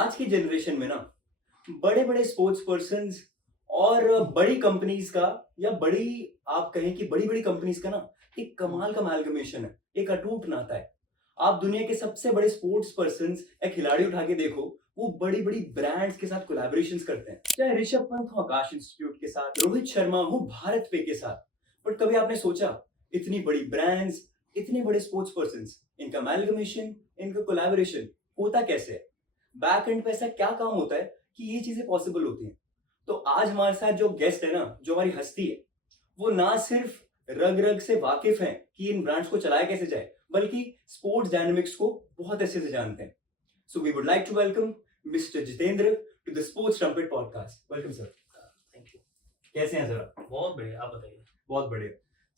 आज की जनरेशन में ना बड़े बड़े स्पोर्ट्स पर्सन्स और बड़ी कंपनीज का या बड़ी आप कहें कि बड़ी बड़ी कंपनीज का ना एक कमाल का अमालगमेशन है, एक अटूट नाता है। आप दुनिया के सबसे बड़े स्पोर्ट्स पर्सन्स या खिलाड़ी उठा के देखो, वो बड़ी बड़ी ब्रांड्स के साथ कोलैबोरेशंस करते हैं, चाहे ऋषभ पंत हो आकाश इंस्टीट्यूट के साथ, रोहित शर्मा हो भारत पे के साथ। बट कभी आपने सोचा इतनी बड़ी ब्रांड्स, इतने बड़े स्पोर्ट्स पर्सन्स, इनका अमालगमेशन, इनका कोलैबोरेशन होता कैसे है? बैक एंड पे ऐसा क्या काम होता है कि ये चीजें पॉसिबल होती हैं? तो आज हमारे साथ जो गेस्ट है ना, जो हमारी हस्ती है, वो ना सिर्फ रग रग से वाकिफ हैं कि इन ब्रांड्स को चलाया कैसे जाए, बल्कि स्पोर्ट्स डायनामिक्स को बहुत अच्छे से जानते हैं। So we would like to welcome mister Jitendra to the sports trumpet podcast. Welcome sir. Thank you. कैसे हैं सर? बहुत बढ़िया, आप बताइए। बहुत बढ़िया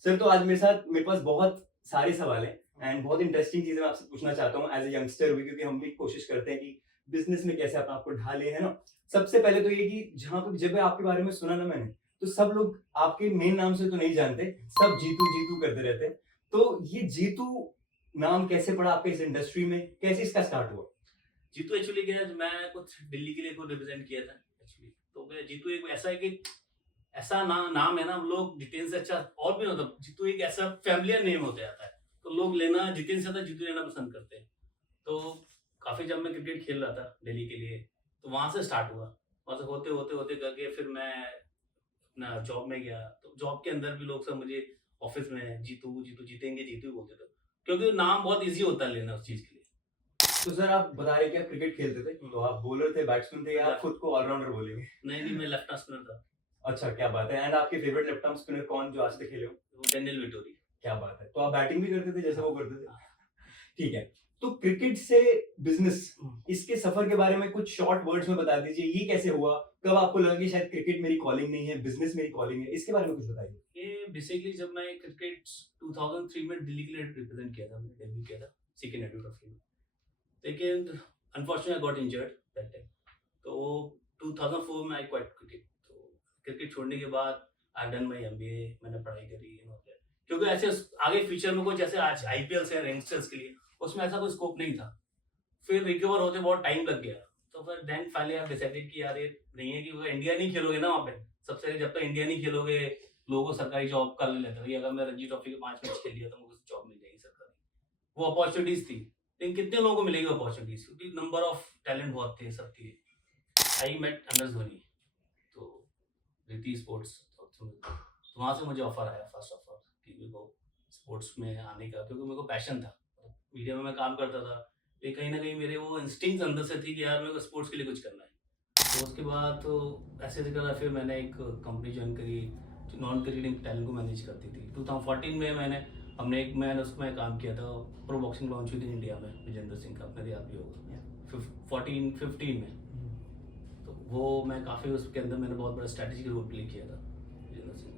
सर। तो आज मेरे पास बहुत सारे सवाल हैं एंड बहुत इंटरेस्टिंग चीजें मैं आपसे पूछना चाहता हूँ एज ए यंगस्टर भी, क्योंकि हम भी कोशिश करते हैं कि बिजनेस में कैसे अपने आप को ढाले, है ना। सबसे पहले तो ये कि जहां पे जब आपके बारे में सुना ना मैंने, तो सब लोग आपके मेन नाम से तो नहीं जानते, सब जीतू जीतू करते रहते हैं। तो ये जीतू नाम कैसे पड़ा आपके इस इंडस्ट्री में, कैसे इसका स्टार्ट हुआ? जीतू एक्चुअली क्या है, मैं कुछ दिल्ली के लिए को रिप्रेजेंट किया था एक्चुअली। तो मैं जीतू एक ऐसा है कि ऐसा नाम है ना, हम लोग जितेंद्र से अच्छा और भी मतलब जीतू एक ऐसा फैमिलियर नेम होता जाता है, तो लोग लेना जितेंद्र से था जीतू लेना पसंद करते हैं। तो काफी जब मैं क्रिकेट खेल रहा था दिल्ली के लिए, तो वहां से स्टार्ट हुआ। वहां से होते होते होते करके फिर मैं अपना जॉब में गया, तो जॉब के अंदर भी लोग सब मुझे ऑफिस में जीतू जीतू जीतेंगे जीतू ही बोलते थे, क्योंकि नाम बहुत ईजी होता है लेना उस चीज के लिए। तो सर आप बता रहे कि आप क्रिकेट खेलते थे, तो आप बॉलर थे, बैट्समैन थे, या आप खुद को ऑलराउंडर बोलेंगे? नहीं, मैं लेफ्ट आर्म स्पिनर था। अच्छा, क्या बात है। एंड आपके फेवरेट लेफ्ट आर्म स्पिनर कौन जो आज तक खेले हो? Daniel Vettori. क्या बात है। तो आप बैटिंग भी करते थे जैसे वो करते थे? हाँ। ठीक है। तो क्रिकेट से बिजनेस, इसके सफर के बारे में कुछ शॉर्ट वर्ड्स में बता दीजिए। ये कैसे हुआ, कब आपको लगा कि शायद क्रिकेट मेरी कॉलिंग नहीं है, बिजनेस मेरी कॉलिंग है? इसके बारे में कुछ बताइए। ये बेसिकली जब मैं क्रिकेट 2003 में दिल्ली के लिए रिप्रेजेंट किया था, मैंने डेब्यू किया था सीके नेहरू ट्रॉफी में, लेकिन unfortunately I got injured that time. तो 2004 में आई क्विट क्रिकेट। तो क्रिकेट छोड़ने के बाद आई डन माय एमबीए, मैंने पढ़ाई करी क्योंकि ऐसे आगे फ्यूचर में कुछ जैसे आज आईपीएल से यंगस्टर्स के लिए उसमें ऐसा कोई स्कोप नहीं था। फिर रिकवर होते बहुत टाइम लग गया, तो फिर देन फाइनली आई डिसाइडेड कि यार ये नहीं है कि वो इंडिया नहीं खेलोगे ना वहाँ पे। सबसे जब तक इंडिया नहीं खेलोगे, लोगों को सरकारी जॉब कर लेते हैं। अगर मैं रणजी ट्रॉफी के 5 मैच खेल लिया तो मुझे जॉब मिल जाएगी सरकारी, वो अपॉर्चुनिटीज थी। लेकिन कितने लोगों को मिलेगी अपॉर्चुनिटीज, क्योंकि नंबर ऑफ टैलेंट बहुत थे सब थे। आई मेट एमएस धोनी, तो रीति स्पोर्ट्स, तो वहाँ से मुझे ऑफर आया, फर्स्ट ऑफर, कि मेरे को स्पोर्ट्स में आने का, क्योंकि मेरे को पैशन था। मीडिया में मैं काम करता था, लेकिन कहीं ना कहीं मेरे वो इंस्टिंक्ट अंदर से थी कि यार मेरे को स्पोर्ट्स के लिए कुछ करना है। तो उसके बाद तो ऐसे करा, फिर मैंने एक कंपनी ज्वाइन करी जो नॉन क्रिकेटिंग टैलेंट को मैनेज करती थी। 2014 में मैंने उसमें काम किया था। प्रो बॉक्सिंग लॉन्च हुई थी इंडिया में, विजेंद्र सिंह का, अपने याद भी होगा, 15 में। तो वो मैं काफ़ी उसके अंदर मैंने बहुत बड़ा स्ट्रैटेजी रोल प्ले किया था विजेंद्र सिंह।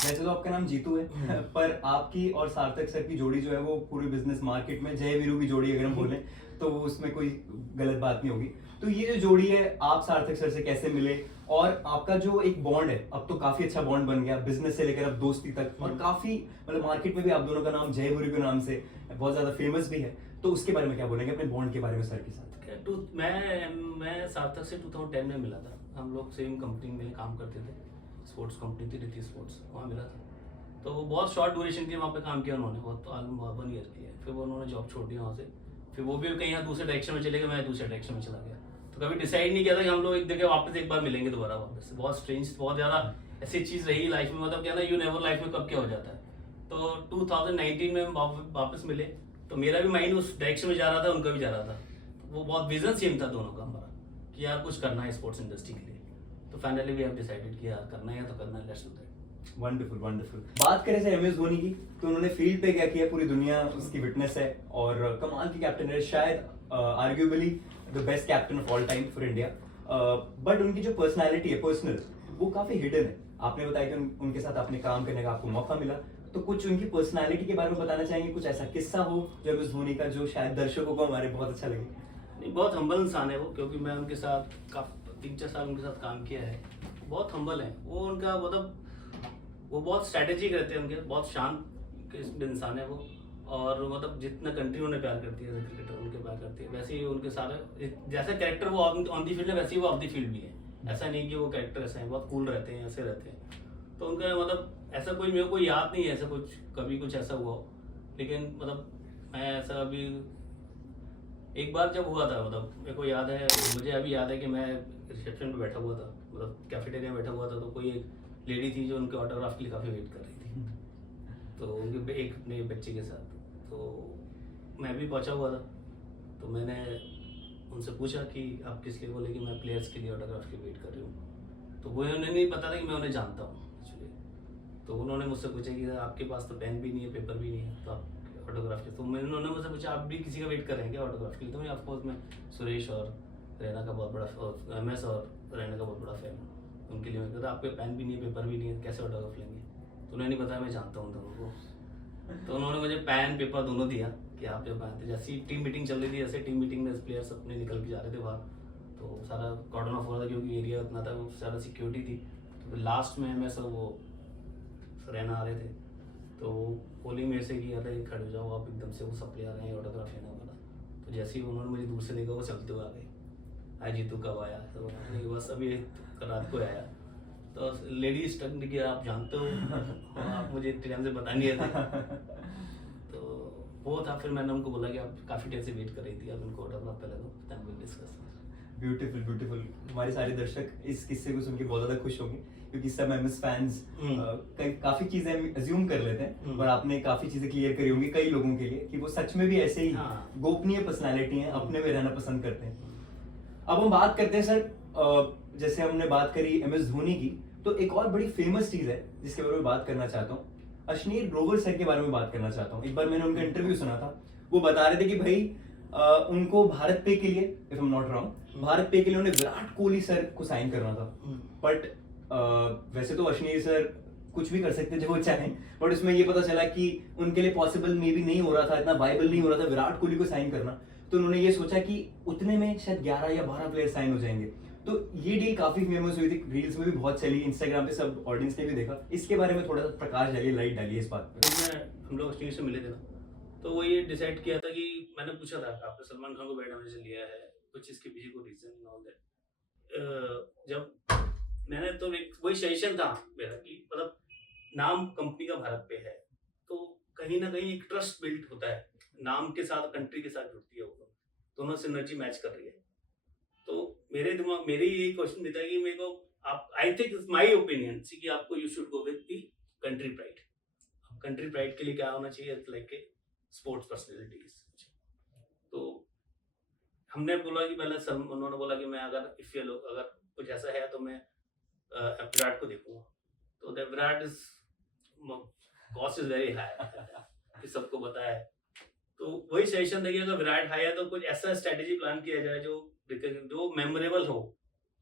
वैसे तो आपका नाम जीतू है, पर आपकी और सार्थक सर की जोड़ी जो है वो पूरे बिजनेस मार्केट में जय वीरू की जोड़ी अगर हम बोलें तो उसमें कोई गलत बात नहीं होगी। तो ये जो जोड़ी है, आप सार्थक सर से कैसे मिले, और आपका जो एक बॉन्ड है, अब तो काफी अच्छा बॉन्ड बन गया, बिजनेस से लेकर अब दोस्ती तक, और काफी मतलब मार्केट में भी आप दोनों का नाम जय वीरू के नाम से बहुत ज्यादा फेमस भी है। तो उसके बारे में क्या बोलेंगे, अपने बॉन्ड के बारे में सर के साथ? मैं सार्थक से 2010 में मिला था। हम लोग सेम कंपनी में काम करते थे, स्पोर्ट्स कंपनी थी रीति स्पोर्ट्स, वहाँ मिला था। तो वो बहुत शॉर्ट ड्यूरेशन के वहाँ पे काम किया उन्होंने, बहुत तो 1 ईयर किया। फिर वो उन्होंने जॉब छोड़ दी वहाँ से, फिर वो भी कहीं दूसरे डायरेक्शन में चले गए, मैं दूसरे डायरेक्शन में चला गया। तो कभी डिसाइड नहीं किया था कि हम लोग एक जगह वापस एक बार मिलेंगे दोबारा वापस। बहुत स्ट्रेंज, बहुत ज़्यादा ऐसी चीज़ रही लाइफ में, मतलब क्या ना, यू नेवर लाइफ में कब क्या हो जाता है। तो 2019 में वापस मिले, तो मेरा भी माइंड उस डायरेक्शन में जा रहा था, उनका भी जा रहा था। वो बहुत विजन सेम था दोनों का हमारा, कि यार कुछ करना है स्पोर्ट्स इंडस्ट्री के लिए। तो फाइनली वी हैव डिसाइडेड कि यार करना है तो करना है, let's do that. Wonderful wonderful. बात करें सर एमएस धोनी की, तो उन्होंने फील्ड पे क्या किया पूरी दुनिया उसकी विटनेस है, और कमाल की कैप्टन है, शायद arguably the best captain of all time for India. But उनकी जो पर्सनालिटी है, पर्सनल, वो काफी हिडन है। आपने बताया कि उनके साथ आपने काम करने का आपको मौका मिला, तो कुछ उनकी पर्सनालिटी के बारे में बताना चाहेंगे? कुछ ऐसा किस्सा हो जो एमएस धोनी का जो शायद दर्शकों को हमारे बहुत अच्छा लगे? नहीं, बहुत हम्बल इंसान है वो, क्योंकि मैं उनके साथ 3-4 साल उनके साथ काम किया है। बहुत हम्बल है वो, उनका मतलब वो बहुत स्ट्रैटेजी करते हैं उनके, बहुत शांत इंसान है वो। और मतलब जितना कंट्री उन्हें प्यार करती है क्रिकेटर उनके प्यार करती है, वैसे ही उनके सारे जैसा कैरेक्टर वो ऑन दी फील्ड है वैसे ही वो ऑफ दी फील्ड भी है। ऐसा नहीं कि वो कैरेक्टर ऐसा है, बहुत कूल रहते हैं, ऐसे रहते हैं। तो उनका मतलब ऐसा कोई मेरे को याद नहीं है ऐसा कुछ कभी कुछ ऐसा हुआ हो, लेकिन मतलब मैं ऐसा अभी एक बार जब हुआ था, मतलब मेरे को याद है, मुझे अभी याद है कि मैं रिसेप्शन पे बैठा हुआ था, मतलब कैफेटेरिया में बैठा हुआ था, तो कोई एक लेडी थी जो उनके ऑटोग्राफ के लिए काफ़ी वेट कर रही थी, तो उनके एक अपने बच्चे के साथ, तो मैं भी पहुंचा हुआ था, तो मैंने उनसे पूछा कि आप किस लिए, बोले कि मैं प्लेयर्स के लिए ऑटोग्राफ की वेट कर रही हूँ। तो वो उन्हें नहीं पता था कि मैं उन्हें जानता हूँ एक्चुअली। तो उन्होंने मुझसे पूछा कि आपके पास तो पेन भी नहीं है, पेपर भी नहीं है, तो आप ऑटोग्राफ के, तो मैंने उन्होंने मुझसे पूछा आप भी किसी का वेट कर रहे हैं क्या ऑटोग्राफ के लिए? तो मैं ऑफकोर्स मैं सुरेश और रैना का बहुत बड़ा और MS और रैना का बहुत बड़ा फैन हूँ, उनके लिए मैं कहता आपके पेन भी नहीं है, पेपर भी नहीं है, कैसे ऑटोग्राफ लेंगे? तो उन्हें नहीं पता मैं जानता हूँ दोनों को। तो उन्होंने मुझे पेन पेपर दोनों दिया कि आप जब आए थे, जैसे ही टीम मीटिंग चल रही थी, ऐसे टीम मीटिंग में प्लेयर्स अपने निकल के जा रहे थे बाहर, तो सारा कॉर्डन ऑफ हो रहा था क्योंकि एरिया उतना था, सारा सिक्योरिटी थी। तो फिर लास्ट में मैं सब वो रहना आ रहे थे, तो बोली मेरे से कि अरे खड़े हो जाओ आप, एकदम से वो सब प्लेयर हैं ऑटोग्राफ लेना वाला। तो जैसे ही उन्होंने मुझे दूर से देखा वो चलते हुए आ गए, हाय जीतू कब आया? तो मैंने कहा, बस अभी रात को आया। तो लेडी स्टक ने किया आप जानते हो आप मुझे इतने टाइम से बता नहीं रहे थे। तो वो था, फिर मैंने उनको बोला कि आप काफ़ी टाइम से वेट कर रही थी, आप उनको ऑटोग्राफ पहले दो, then will discuss. Beautiful beautiful. हमारे सारे दर्शक इस किस्से को सुन के बहुत ज्यादा खुश होंगे, क्योंकि सब MS फैंस काफी चीजें अज्यूम कर लेते हैं, और आपने काफी चीजें क्लियर करी होंगी कई लोगों के लिए कि वो सच में भी ऐसे ही हाँ। गोपनीय पर्सनालिटी हैं, अपने में रहना पसंद करते हैं। अब हम बात करते हैं सर, जैसे हमने बात करी MS धोनी की, तो एक और बड़ी फेमस चीज है जिसके बारे में बात करना चाहता हूँ, अश्नीर ग्रोवर सर के बारे में बात करना चाहता हूँ। एक बार मैंने उनका इंटरव्यू सुना था, वो बता रहे थे कि भाई उनको भारत पे के लिए, if I am not wrong, Bharat पे के लिए उन्हें विराट कोहली सर को साइन करना था। बट वैसे तो अश्नीर सर कुछ भी कर सकते थे जब वो चाहें, बट उसमें ये पता चला कि उनके लिए पॉसिबल मे भी नहीं हो रहा था, इतना वाइबल नहीं हो रहा था विराट कोहली को साइन करना। तो उन्होंने ये सोचा कि उतने में शायद 11 या 12 प्लेयर साइन हो जाएंगे। तो ये डील काफी फेमस हुई थी, रील्स में भी बहुत चली, इंस्टाग्राम पे सब ऑडियंस ने भी देखा। इसके बारे में थोड़ा सा प्रकाश डालिए, लाइट डालिए इस बात पे। हम लोग अश्नीर से मिले थे ना, तो वो ये डिसाइड किया था कि मैंने पूछा था आपने सलमान खान को बैट हमें से लिया है, कुछ इसके पीछे को रीजन ऑल दैट। जब मैंने तो एक वही सजेशन था मेरा कि मतलब नाम कंपनी का भारत पे है, तो कहीं ना कहीं एक ट्रस्ट बिल्ड होता है, नाम के साथ कंट्री के साथ जुड़ती है, वो दोनों सिनर्जी मैच कर रही है। तो मेरे दिमाग मेरे ये क्वेश्चन देता है कि मेरे को आप, I think it's my opinion कि आपको you should go with the country pride. Country pride के लिए क्या होना चाहिए, लाइक ए स्पोर्ट्स पर्सनैलिटीज। तो हमने बोला कि पहले उन्होंने बोला कि मैं अगर अगर कुछ ऐसा है तो मैं विराट को देखूंगा। तो the Virat is cost is very high, सबको पता है। तो वही सजेशन था कि अगर विराट हाई है तो कुछ ऐसा स्ट्रेटेजी प्लान किया जाए जो मेमोरेबल हो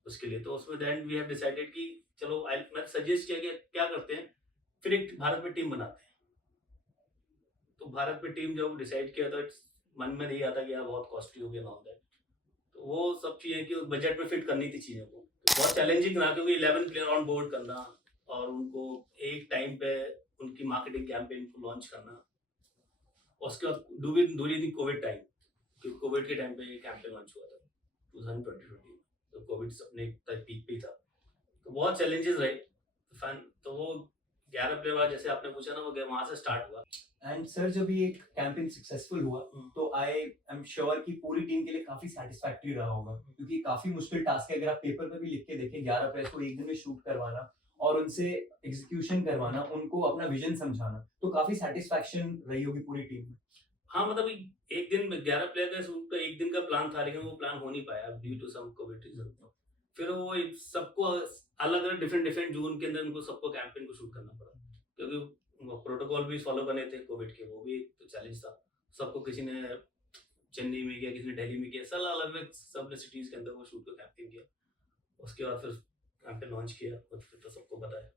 उसके लिए। तो उसमें देन वी हैव डिसाइडेड कि चलो मैं सजेस्ट किया कि क्या करते हैं, फिर एक भारत में टीम बनाते हैं। तो भारत में टीम जब डिसाइड किया तो मन में नहीं आता कि यार बहुत कॉस्टली हो गया ना दैट। तो वो सब चीजें कि बजट में फिट करनी थी चीजों को, तो बहुत चैलेंजिंग रहा क्योंकि 11 प्लेयर ऑन बोर्ड करना और उनको एक टाइम पे उनकी मार्केटिंग कैंपेन को लॉन्च करना। उसके बाद दूरी कोविड टाइम, क्योंकि कोविड के टाइम पे ये कैंपेन लॉन्च हुआ था 2020, तो कोविड अपने पीक पे था, तो बहुत चैलेंजेस रहे। तो वो 11 प्लेयर वाला जैसे आपने पूछा ना, वो वहां से स्टार्ट हुआ। एंड सर जब ये एक कैंपेन सक्सेसफुल हुआ तो आई एम श्योर कि पूरी टीम के लिए काफी सैटिस्फैक्टरी रहा होगा, क्योंकि काफी मुश्किल टास्क है। अगर आप पेपर पे भी लिख के देखें 11 प्लेयर्स को एक दिन में शूट करवाना और उनसे एग्जीक्यूशन करवाना, उनको अपना विजन समझाना, तो काफी सेटिस्फैक्शन रही होगी पूरी टीम में। हाँ मतलब एक दिन में 11 प्लेयर का शूट का एक दिन का प्लान था, लेकिन वो प्लान हो नहीं पाया due to some COVID reason. फिर वो सबको अलग अलग डिफरेंट जोन के अंदर उनको सबको कैंपेन को शूट करना पड़ा, क्योंकि प्रोटोकॉल भी फॉलो करने थे कोविड के, वो भी तो चैलेंज था सबको। किसी ने चेन्नई में किया, किसी ने दिल्ली में किया, सारा अलग अलग सब सिटीज के अंदर वो शूट का कैंपेन किया। उसके बाद फिर कैंपेन लॉन्च किया, फिर तो सबको पता है।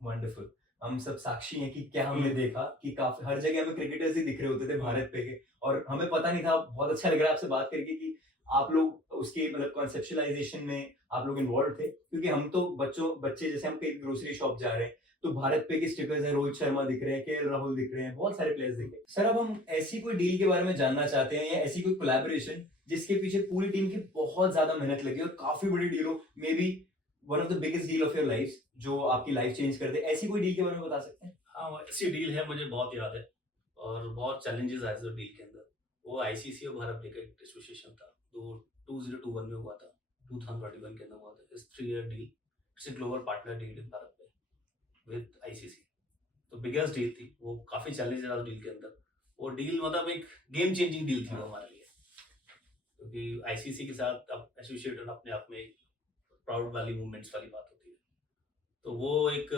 वंडरफुल। हम सब साक्षी हैं कि क्या हमने देखा कि काफी हर जगह हमें क्रिकेटर्स ही दिख रहे होते थे भारत पे के, और हमें पता नहीं था। बहुत अच्छा लग रहा है आपसे बात करके कि आप लोग उसके मतलब कॉन्सेप्चुअलाइजेशन में आप लोग इन्वॉल्व थे, क्योंकि हम तो बच्चे जैसे हम कहीं ग्रोसरी शॉप जा रहे हैं तो भारत पे के स्टिकर्स हैं, रोहित शर्मा दिख रहे हैं, केएल राहुल दिख रहे हैं, बहुत सारे प्लेयर्स दिख रहे हैं। सर अब हम ऐसी कोई डील के बारे में जानना चाहते हैं या ऐसी कोई कोलैबोरेशन जिसके पीछे पूरी टीम की बहुत ज्यादा मेहनत लगी और काफी बड़ी डील हो, may be one of the biggest deal of your life, जो आपकी लाइफ चेंज कर दे, ऐसी कोई डील के बारे में बता सकते हैं? हाँ, ऐसी डील है, मुझे बहुत याद है और बहुत चैलेंजेस आए उस डील के अंदर। वो आईसीसी और भारत क्रिकेट एसोसिएशन था, जो 2021 में हुआ था, 2021 के अंदर हुआ था। इस 3 year deal, it's a global partner deal in Bharat में विद आईसीसी। तो बिगेस्ट डील थी वो, काफी चैलेंजेस आए उस डील के अंदर। वो डील मतलब एक गेम चेंजिंग डील थी वो हमारे लिए, क्योंकि आईसीसी के साथ अब एसोसिएट होना अपने आप में एक प्राउड वाली मूवमेंट्स वाली बात होती है। तो वो एक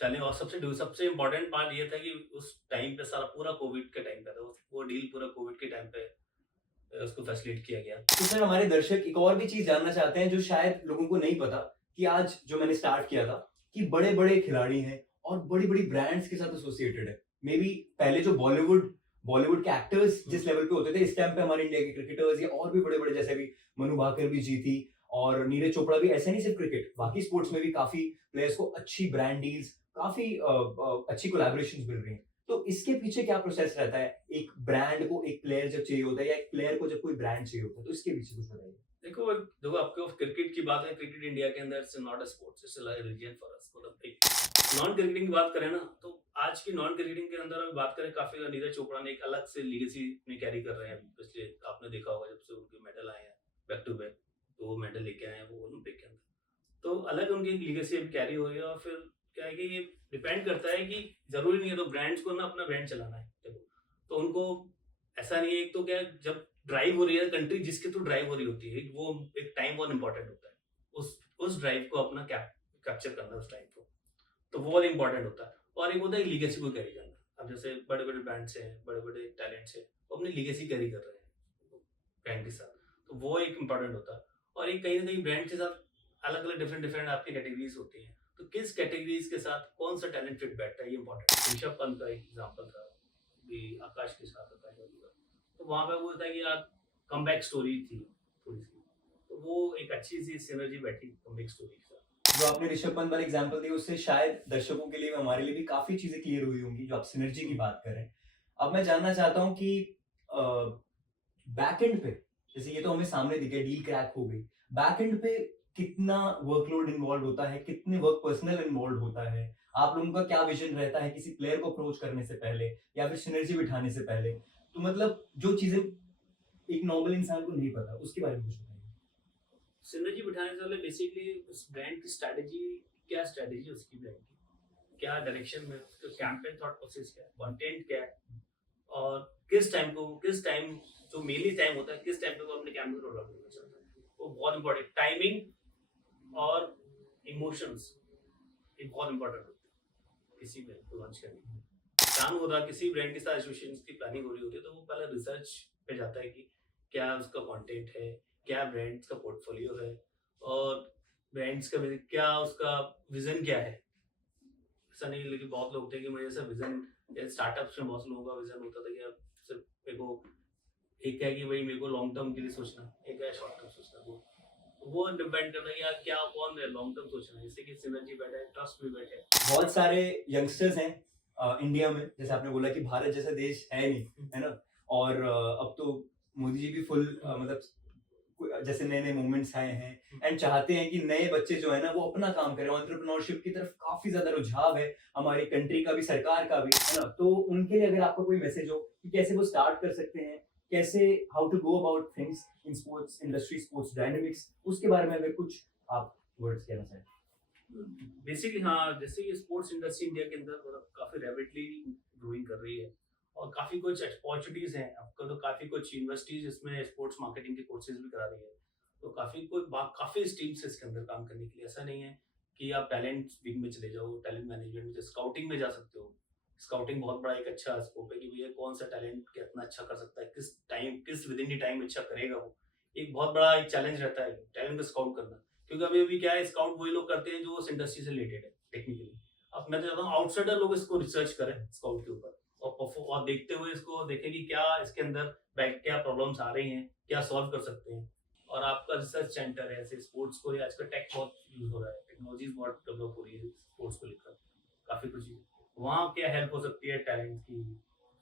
चैलेंज, और सबसे इम्पोर्टेंट पार्ट ये था कि उस टाइम पे सारा पूरा कोविड के टाइम पे था वो डील, पूरा कोविड के टाइम पे उसको फैसिलिटेट किया गया। तो सर हमारे दर्शक एक और भी चीज जानना चाहते हैं जो शायद लोगों को नहीं पता, कि आज जो मैंने स्टार्ट किया था कि बड़े बड़े खिलाड़ी हैं और बड़ी बड़ी ब्रांड्स के साथ एसोसिएटेड है। मे बी पहले जो बॉलीवुड के एक्टर्स जिस लेवल पे होते थे, इस टाइम पे हमारे इंडिया के क्रिकेटर्स या और भी बड़े बड़े, जैसे भी मनु भाकर भी जीती और नीरज चोपड़ा भी, ऐसे नहीं सिर्फ क्रिकेट, बाकी स्पोर्ट्स में भी काफी प्लेयर्स को अच्छी ब्रांड डील्स, काफी अच्छी कोलैबोरेशंस मिल रही हैं। तो इसके पीछे क्या प्रोसेस रहता है? एक ब्रांड को एक प्लेयर जब चाहिए होता है या एक प्लेयर को जब कोई ब्रांड चाहिए होता है, तो इसके पीछे कुछ बताइए। देखो आपको क्रिकेट की बात है, क्रिकेट इंडिया के अंदर it's not a sports, it's a religion for us. मतलब एक नॉन क्रिकेटिंग की बात करें ना, तो आज की नॉन क्रिकेटिंग के अंदर अगर बात करें, काफी नीरज चोपड़ा ने एक अलग से लीगेसी में कैरी कर रहे हैं। पिछले आपने देखा होगा जब से उनके मेडल आए हैं बैक टू बैक, तो वो मेडल लेके आए हैं वो ओलंपिक के अंदर, तो अलग उनकी लीगेसी अब कैरी हो रही है। और फिर क्या है कि ये डिपेंड करता है कि जरूरी नहीं है तो ब्रांड्स को ना अपना ब्रांड चलाना है, देखो तो उनको ऐसा नहीं है। एक तो क्या है, जब ड्राइव हो रही है कंट्री जिसके थ्रू ड्राइव हो रही होती है, वो एक टाइम बहुत इंपॉर्टेंट होता है, उस ड्राइव को अपना कैप्चर करना उस टाइम को, तो वो बहुत इंपॉर्टेंट होता है। और एक होता है लीगेसी को कैरी करना। अब जैसे बड़े बड़े ब्रांड्स हैं, बड़े बड़े टैलेंट्स हैं, वो अपनी लीगेसी कैरी कर रहे हैं ब्रांड के साथ, तो वो एक इंपॉर्टेंट होता है। और एक कहीं ना कहीं ब्रांड के साथ अलग अलग डिफरेंट आपकी कैटेगरीज होती हैं, तो किस कैटेगरीज के साथ कौन सा टैलेंट फिट बैठता है, ये इंपॉर्टेंट। ऋषभ पंत का एक एग्जांपल था कि आकाश के साथ, आकाश वाली का, तो वहां पे वो होता है कि यार कमबैक स्टोरी थी थोड़ी सी, तो वो एक अच्छी सी सिनर्जी बैठी कमबैक स्टोरी के साथ। जो आपने ऋषभ पंत वाला एग्जांपल दिया, उससे शायद दर्शकों के लिए, हमारे लिए भी काफी चीजें क्लियर हुई होंगी, जो आप सिनर्जी की बात कर रहे हैं। अब मैं जानना चाहता हूँ कि बैक एंड पे, जैसे ये तो हमें सामने दिखे डील क्रैक हो गई, बैक एंड पे कितना वर्कलोड इन्वॉल्व होता है, कितने वर्क पर्सनल इन्वॉल्व होता है, आप लोगों का क्या विजन रहता है किसी प्लेयर को अप्रोच करने से पहले या फिर सिनर्जी बिठाने से पहले? तो मतलब जो चीजें एक नॉर्मल इंसान को नहीं पता, उसके बारे में कुछ बताइए। सिनर्जी बिठाने से पहले बेसिकली उस ब्रांड की स्ट्रेटजी, क्या स्ट्रेटजी उसकी ब्रांड की, क्या डायरेक्शन में उसका कैंपेन थॉट प्रोसेस क्या है, कंटेंट क्या है, और किस टाइम जो मेनली टाइम होता है, किस टाइम पे वो अपने कैंपेन रोल आउट करना चाहता है, वो बहुत इंपॉर्टेंट। टाइमिंग और इमोशंस ये बहुत इंपॉर्टेंट होते हैं किसी ब्रांड को लॉन्च करने में। काम हो रहा किसी ब्रांड के साथ एसोसिएशन की प्लानिंग हो रही होती है, तो वो पहले रिसर्च पे जाता है कि क्या उसका कंटेंट है, क्या ब्रांड्स का पोर्टफोलियो है, और ब्रांड्स का क्या उसका विजन क्या है। ऐसा नहीं, लेकिन बहुत लोग थे कि मुझे ऐसा विजन, स्टार्टअप्स में बहुत लोगों का विजन होता था कि यार सिर्फ मेरे को एक है कि भाई मेरे को लॉन्ग टर्म के लिए सोचना, एक है शॉर्ट टर्म सोचना। वो डिपेंड करता है कि यार क्या कौन है लॉन्ग टर्म सोचना है, जिससे कि सिनर्जी बैठे, ट्रस्ट भी बैठे। बहुत सारे यंगस्टर्स हैं इंडिया में, जैसे आपने बोला कि भारत जैसा देश है नहीं, है ना, और अब तो मोदी जी भी फुल मतलब जैसे नए नए मूवमेंट्स आए हैं एंड चाहते हैं कि नए बच्चे जो है ना वो अपना काम करें, एंटरप्रेन्योरशिप की तरफ काफी ज्यादा रुझाव है हमारी कंट्री का भी, सरकार का भी, है ना। तो उनके लिए अगर आपका कोई मैसेज हो कि कैसे वो स्टार्ट कर सकते हैं, कैसे, how to go about things in sports industry, sports dynamics, उसके बारे में अगर कुछ आप वर्ड्स कहना चाहें। बेसिकली हाँ, जैसे ये स्पोर्ट्स इंडस्ट्री इंडिया के अंदर मतलब काफी रैपिडली ग्रोइंग कर रही है, और काफी कुछ अपॉर्चुनिटीज हैं आपको, तो काफी कुछ यूनिवर्सिटीज इसमें स्पोर्ट्स मार्केटिंग के कोर्सेज भी करा रही है, तो काफी स्ट्रीम्स है इसके अंदर काम करने के लिए। ऐसा नहीं है कि आप टैलेंट विंग में चले जाओ, टैलेंट मैनेजमेंट में, स्काउटिंग में जा सकते हो। स्काउटिंग बहुत बड़ा एक अच्छा स्कोप है कि भैया कौन सा टैलेंट कितना अच्छा कर सकता है, किस विद इन द टाइम अच्छा करेगा, वो एक बहुत बड़ा एक चैलेंज रहता है टैलेंट को स्काउट करना। क्योंकि अभी क्या है, स्काउट वही लोग करते हैं जो उस इंडस्ट्री से रिलेटेड है टेक्निकली। अब मैं तो चाहता हूँ आउटसाइडर लोग इसको रिसर्च करें स्काउट के ऊपर, और देखते हुए इसको देखें कि क्या इसके अंदर क्या प्रॉब्लम्स आ रही हैं, क्या सॉल्व कर सकते हैं। और आपका रिसर्च सेंटर है ऐसे स्पोर्ट्स को, आजकल टेक बहुत यूज हो रहा है, टेक्नोलॉजीज बहुत डेवलप हो रही है स्पोर्ट्स को लेकर, काफी कुछ वहाँ क्या हेल्प हो सकती है टैलेंट की,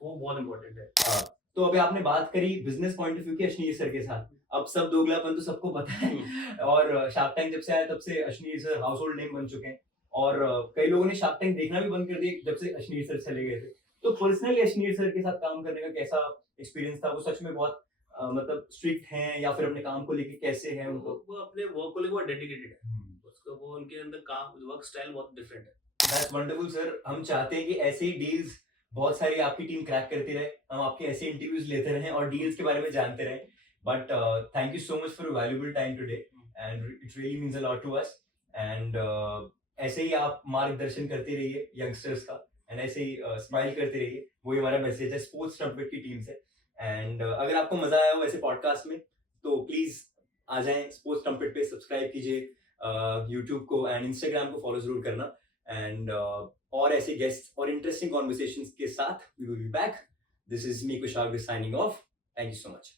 वो बहुत इम्पोर्टेंट है। हाँ, तो अभी आपने बात करी बिजनेस पॉइंट ऑफ व्यू की अश्नीर सर के साथ, अब सब दोगलापन तो सबको पता है और शार्क टैंक जब से आया तब से Ashneer sir house hold name बन चुके हैं और कई लोगों ने शार्क टैंक देखना भी बंद कर दिया जब से अश्नीर सर चले गए थे। तो पर्सनली अश्नीर सर के साथ काम करने का कैसा एक्सपीरियंस था? वो सच में बहुत मतलब स्ट्रिक्ट हैं या फिर अपने काम को लेके कैसे हैं उनको? वो अपने वर्क को लेकर बहुत डेडिकेटेड है, उसको वो उनके अंदर काम वर्क स्टाइल बहुत डिफरेंट है। That's wonderful sir. हम चाहते हैं कि ऐसे ही डील्स बहुत सारी आपकी टीम क्रैक करती रहे, हम आपके ऐसे इंटरव्यूज लेते रहें और डील्स के बारे में जानते रहें। But thank you so much for valuable time today and it really means a lot to us and ऐसे ही आप मार्गदर्शन करते रहिए यंगस्टर्स का एंड ऐसे ही स्माइल करते रहिए, वही हमारा मैसेज है स्पोर्ट्स ट्रम्पेट की टीम से। एंड अगर आपको मजा आया हो ऐसे पॉडकास्ट में तो प्लीज आ जाएं स्पोर्ट्स ट्रम्पेट पे, सब्सक्राइब कीजिए यूट्यूब को एंड इंस्टाग्राम को फॉलो जरूर करना एंड और ऐसे गेस्ट और इंटरेस्टिंग कॉन्वर्सेशंस के साथ we will be back. This is me Kushal signing off. Thank you so much.